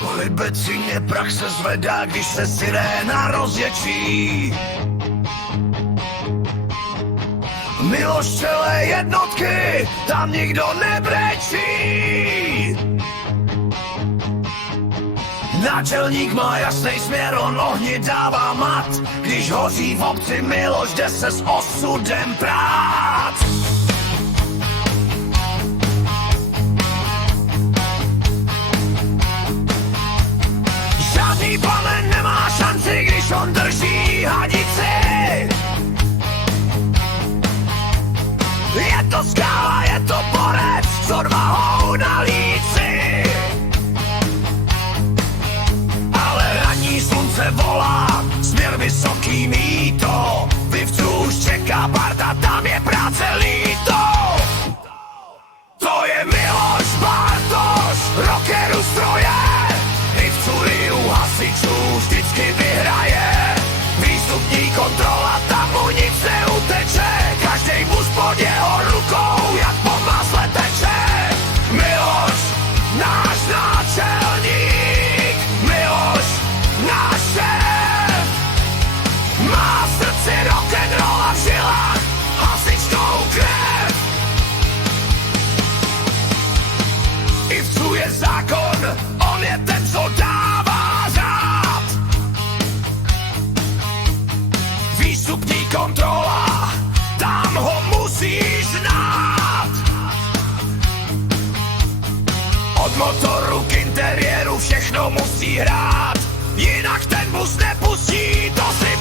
V Libecině prach se zvedá, když se siréna rozječí. Miloš celé jednotky, tam nikdo nebrečí. Náčelník má jasný směr, on ohni dává mat. Když hoří v obci Miloš, jde se s osudem prát. Žádný plamen nemá šanci, když on drží hadici. Je to skála, je to borec s odvahou na líci. Ale ranní slunce volá, směr vysoký mýto. Vivců už čeká parta, tam je práce líto. To je Miloš Bartoš, rockeru stroje. I v Curiu hasičů vždycky vyhraje. Výstupní kontrola, tam mu nic neuteče. Každej vůz pod jeho rukou, jak po másle teče. Miloš, náš náčelník. Miloš, náš šéf. Má v srdci rock'n'roll a v žilách hasičskou krev. Ivců je zákon, on je ten, co dává řád. Výstupní kontrola, tam ho musíš znát. Od motoru k interiéru všechno musí hrát, jinak ten vůz nepustí do si